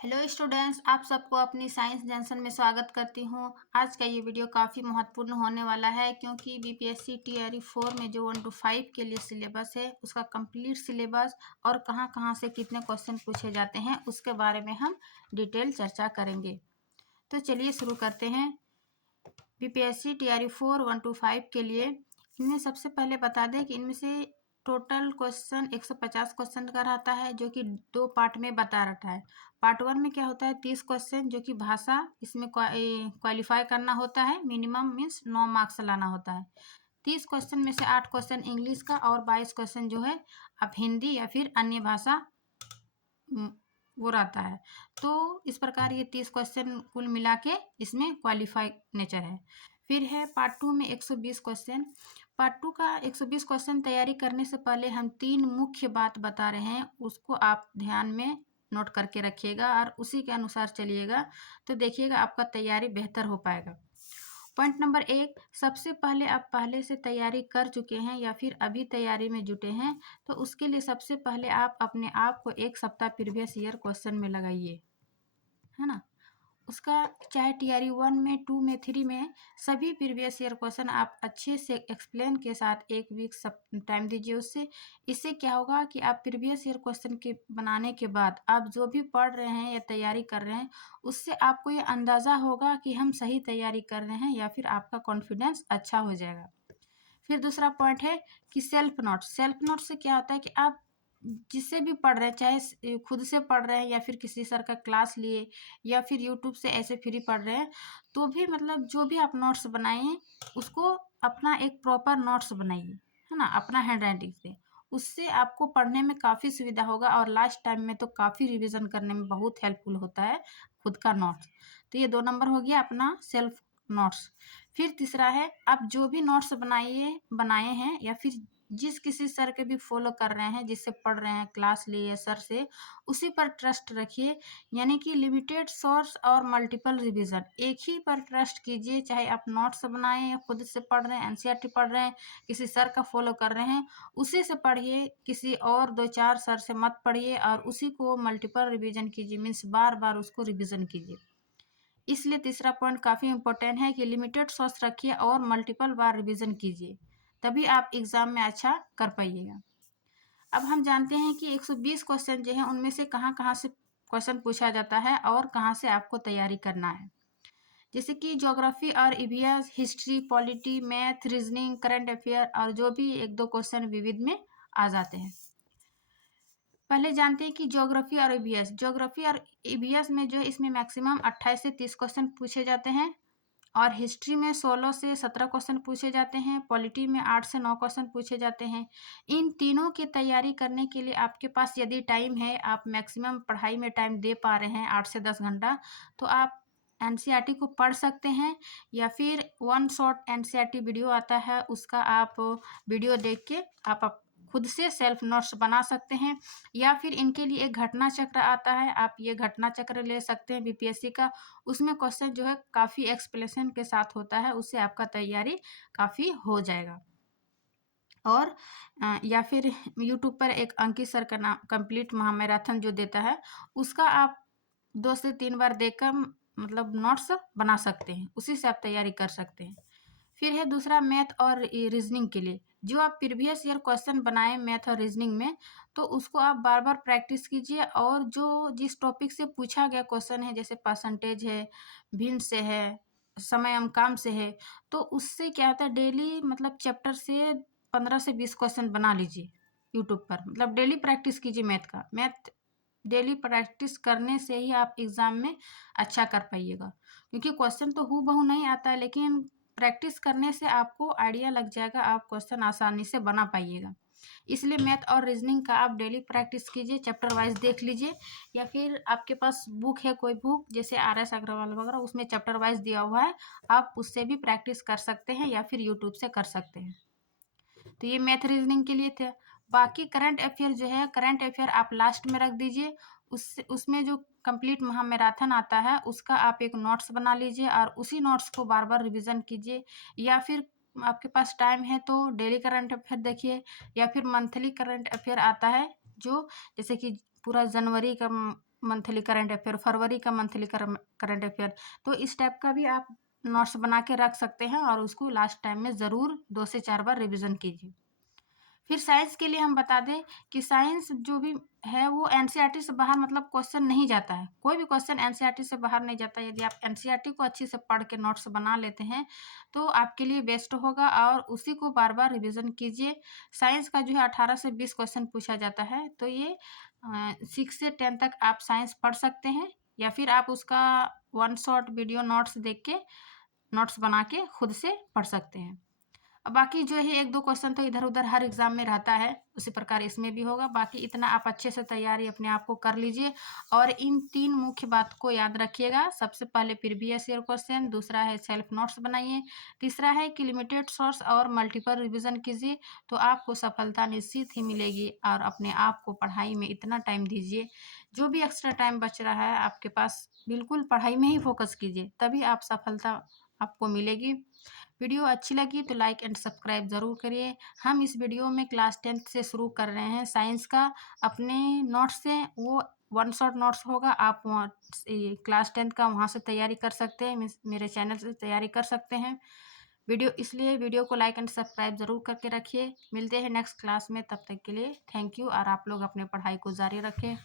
Hello students, आप सबको अपनी साइंस जंक्शन में स्वागत करती हूँ। आज का ये वीडियो काफ़ी महत्वपूर्ण होने वाला है क्योंकि बीपीएससी टीआरई 4 में जो 1 to 5 के लिए सिलेबस है उसका कंप्लीट सिलेबस और कहाँ से कितने क्वेश्चन पूछे जाते हैं उसके बारे में हम डिटेल चर्चा करेंगे। तो चलिए शुरू करते हैं। बीपीएससी टीआरई 4 1 to 5 के लिए इनमें सबसे पहले बता दें कि इनमें से टोटल क्वेश्चन 150 क्वेश्चन का रहता है, जो कि 2 पार्ट में बता रखा है। पार्ट 1 में क्या होता है 30 क्वेश्चन, जो कि भाषा इसमें क्वालिफाई करना होता है, मिनिमम मीन्स 9 मार्क्स लाना होता है। 30 क्वेश्चन में से 8 क्वेश्चन इंग्लिश का और 22 क्वेश्चन जो है आप हिंदी या फिर अन्य भाषा वो रहता है। तो इस प्रकार ये 30 क्वेश्चन कुल मिला के इसमें क्वालिफाई नेचर है। फिर है पार्ट 2 में 120 क्वेश्चन। पार्ट 2 का 120 क्वेश्चन तैयारी करने से पहले हम 3 मुख्य बात बता रहे हैं, उसको आप ध्यान में नोट करके रखिएगा और उसी के अनुसार चलिएगा, तो देखिएगा आपका तैयारी बेहतर हो पाएगा। पॉइंट नंबर 1, सबसे पहले आप पहले से तैयारी कर चुके हैं या फिर अभी तैयारी में जुटे हैं, तो उसके लिए सबसे पहले आप अपने आप को 1 सप्ताह प्रीवियस ईयर क्वेश्चन में लगाइए, है ना। उसका चाहे टीआरई 1 में 2 में 3 में सभी प्रीवियस ईयर क्वेश्चन आप अच्छे से एक्सप्लेन के साथ 1 वीक सब टाइम दीजिए उससे। इससे क्या होगा कि आप प्रीवियस ईयर क्वेश्चन के बनाने के बाद आप जो भी पढ़ रहे हैं या तैयारी कर रहे हैं, उससे आपको ये अंदाज़ा होगा कि हम सही तैयारी कर रहे हैं या फिर आपका कॉन्फिडेंस अच्छा हो जाएगा। फिर दूसरा पॉइंट है कि सेल्फ नोट से क्या होता है कि आप जिससे भी पढ़ रहे हैं, चाहे खुद से पढ़ रहे हैं या फिर किसी सर का क्लास लिए या फिर यूट्यूब से ऐसे फ्री पढ़ रहे हैं, तो भी मतलब जो भी आप नोट्स बनाइए उसको अपना एक प्रॉपर नोट्स बनाइए, है ना, अपना हैंड राइटिंग से। उससे आपको पढ़ने में काफ़ी सुविधा होगा और लास्ट टाइम में तो काफ़ी रिवीजन करने में बहुत हेल्पफुल होता है खुद का नोट्स। तो ये 2 नंबर हो गया अपना सेल्फ नोट्स। फिर तीसरा है, आप जो भी नोट्स बनाए हैं या फिर जिस किसी सर के भी फॉलो कर रहे हैं, जिससे पढ़ रहे हैं, क्लास लिए सर से, उसी पर ट्रस्ट रखिए। यानी कि लिमिटेड सोर्स और मल्टीपल रिवीजन, एक ही पर ट्रस्ट कीजिए। चाहे आप नोट्स बनाएं या खुद से पढ़ रहे हैं, एनसीईआरटी पढ़ रहे हैं, किसी सर का फॉलो कर रहे हैं, उसी से पढ़िए, किसी और 2-4 सर से मत पढ़िए और उसी को मल्टीपल रिवीजन कीजिए, मीन्स बार बार उसको रिवीजन कीजिए। इसलिए तीसरा पॉइंट काफ़ी इंपॉर्टेंट है कि लिमिटेड सोर्स रखिए और मल्टीपल बार रिवीजन कीजिए, तभी आप एग्ज़ाम में अच्छा कर पाइएगा। अब हम जानते हैं कि 120 क्वेश्चन जो हैं उनमें से कहाँ से क्वेश्चन पूछा जाता है और कहाँ से आपको तैयारी करना है। जैसे कि ज्योग्राफी और EVS, history, polity, math, reasoning, current affair और जो भी 1-2 क्वेश्चन विविध में आ जाते हैं। पहले जानते हैं कि ज्योग्राफी और ईवीएस में जो है इसमें मैक्सिमम 28 से 30 क्वेश्चन पूछे जाते हैं और हिस्ट्री में 16 से 17 क्वेश्चन पूछे जाते हैं, पॉलिटी में 8 से 9 क्वेश्चन पूछे जाते हैं। इन तीनों की तैयारी करने के लिए आपके पास यदि टाइम है, आप मैक्सिमम पढ़ाई में टाइम दे पा रहे हैं 8 से 10 घंटा, तो आप एनसीईआरटी को पढ़ सकते हैं या फिर वन शॉट एनसीईआरटी वीडियो आता है, उसका आप वीडियो देख के आप खुद से सेल्फ नोट्स बना सकते हैं। या फिर इनके लिए एक घटना चक्र आता है, आप ये घटना चक्र ले सकते हैं बीपीएससी का। उसमें क्वेश्चन जो है काफ़ी एक्सप्लेनेशन के साथ होता है, उससे आपका तैयारी काफ़ी हो जाएगा। और या फिर यूट्यूब पर एक अंकित सर का नाम कंप्लीट महामैराथन जो देता है, उसका आप 2 से 3 बार देखकर मतलब नोट्स बना सकते हैं, उसी से आप तैयारी कर सकते हैं। फिर है दूसरा मैथ और रीजनिंग के लिए, जो आप प्रीवियस ईयर क्वेश्चन बनाए मैथ और रीजनिंग में, तो उसको आप बार बार प्रैक्टिस कीजिए और जो जिस टॉपिक से पूछा गया क्वेश्चन है, जैसे परसेंटेज है, भिन्न से है, समय काम से है, तो उससे क्या होता है डेली मतलब चैप्टर से 15 से 20 क्वेश्चन बना लीजिए यूट्यूब पर। मतलब डेली प्रैक्टिस कीजिए मैथ डेली प्रैक्टिस करने से ही आप एग्ज़ाम में अच्छा कर पाइएगा, क्योंकि क्वेश्चन तो हूबहू नहीं आता है, लेकिन प्रैक्टिस करने से आपको आइडिया लग जाएगा, आप क्वेश्चन आसानी से बना पाइएगा। इसलिए मैथ और रीजनिंग का आप डेली प्रैक्टिस कीजिए, चैप्टर वाइज देख लीजिए या फिर आपके पास बुक है कोई बुक जैसे RS अग्रवाल वगैरह, उसमें चैप्टर वाइज दिया हुआ है, आप उससे भी प्रैक्टिस कर सकते हैं या फिर यूट्यूब से कर सकते हैं। तो ये मैथ रीजनिंग के लिए थे। बाकी करंट अफेयर जो है, करंट अफेयर आप लास्ट में रख दीजिए। उसमें जो कंप्लीट महामैराथन आता है उसका आप एक नोट्स बना लीजिए और उसी नोट्स को बार बार रिवीजन कीजिए, या फिर आपके पास टाइम है तो डेली करंट अफेयर देखिए या फिर मंथली करंट अफेयर आता है, जो जैसे कि पूरा जनवरी का मंथली करंट अफेयर, फरवरी का मंथली करंट अफेयर। तो इस टाइप का भी आप नोट्स बना के रख सकते हैं और उसको लास्ट टाइम में ज़रूर 2 से 4 बार रिवीजन कीजिए। फिर साइंस के लिए हम बता दें कि साइंस जो भी है वो एनसीईआरटी से बाहर मतलब क्वेश्चन नहीं जाता है। कोई भी क्वेश्चन एनसीईआरटी से बाहर नहीं जाता है। यदि आप एनसीईआरटी को अच्छे से पढ़ के नोट्स बना लेते हैं तो आपके लिए बेस्ट होगा और उसी को बार बार रिवीजन कीजिए। साइंस का जो है 18 से 20 क्वेश्चन पूछा जाता है, तो ये 6 से 10 तक आप साइंस पढ़ सकते हैं या फिर आप उसका वन शॉट वीडियो नोट्स देख के नोट्स बना के खुद से पढ़ सकते हैं। अब बाकी जो है 1-2 क्वेश्चन तो इधर-उधर हर एग्ज़ाम में रहता है, उसी प्रकार इसमें भी होगा। बाकी इतना आप अच्छे से तैयारी अपने आप को कर लीजिए और इन 3 मुख्य बात को याद रखिएगा। सबसे पहले प्रीवियस ईयर क्वेश्चन, दूसरा है सेल्फ नोट्स बनाइए, तीसरा है कि लिमिटेड सोर्स और मल्टीपल रिवीजन कीजिए, तो आपको सफलता निश्चित ही मिलेगी। और अपने आप को पढ़ाई में इतना टाइम दीजिए, जो भी एक्स्ट्रा टाइम बच रहा है आपके पास, बिल्कुल पढ़ाई में ही फ़ोकस कीजिए, तभी आप सफलता आपको मिलेगी। वीडियो अच्छी लगी तो लाइक एंड सब्सक्राइब ज़रूर करिए। हम इस वीडियो में क्लास 10th से शुरू कर रहे हैं साइंस का। अपने नोट्स से वो वन शॉट नोट्स होगा, आप वहाँ क्लास 10th का वहाँ से तैयारी कर सकते हैं, मेरे चैनल से तैयारी कर सकते हैं। वीडियो को लाइक एंड सब्सक्राइब ज़रूर करके रखिए। मिलते हैं नेक्स्ट क्लास में, तब तक के लिए थैंक यू और आप लोग अपने पढ़ाई को जारी रखें।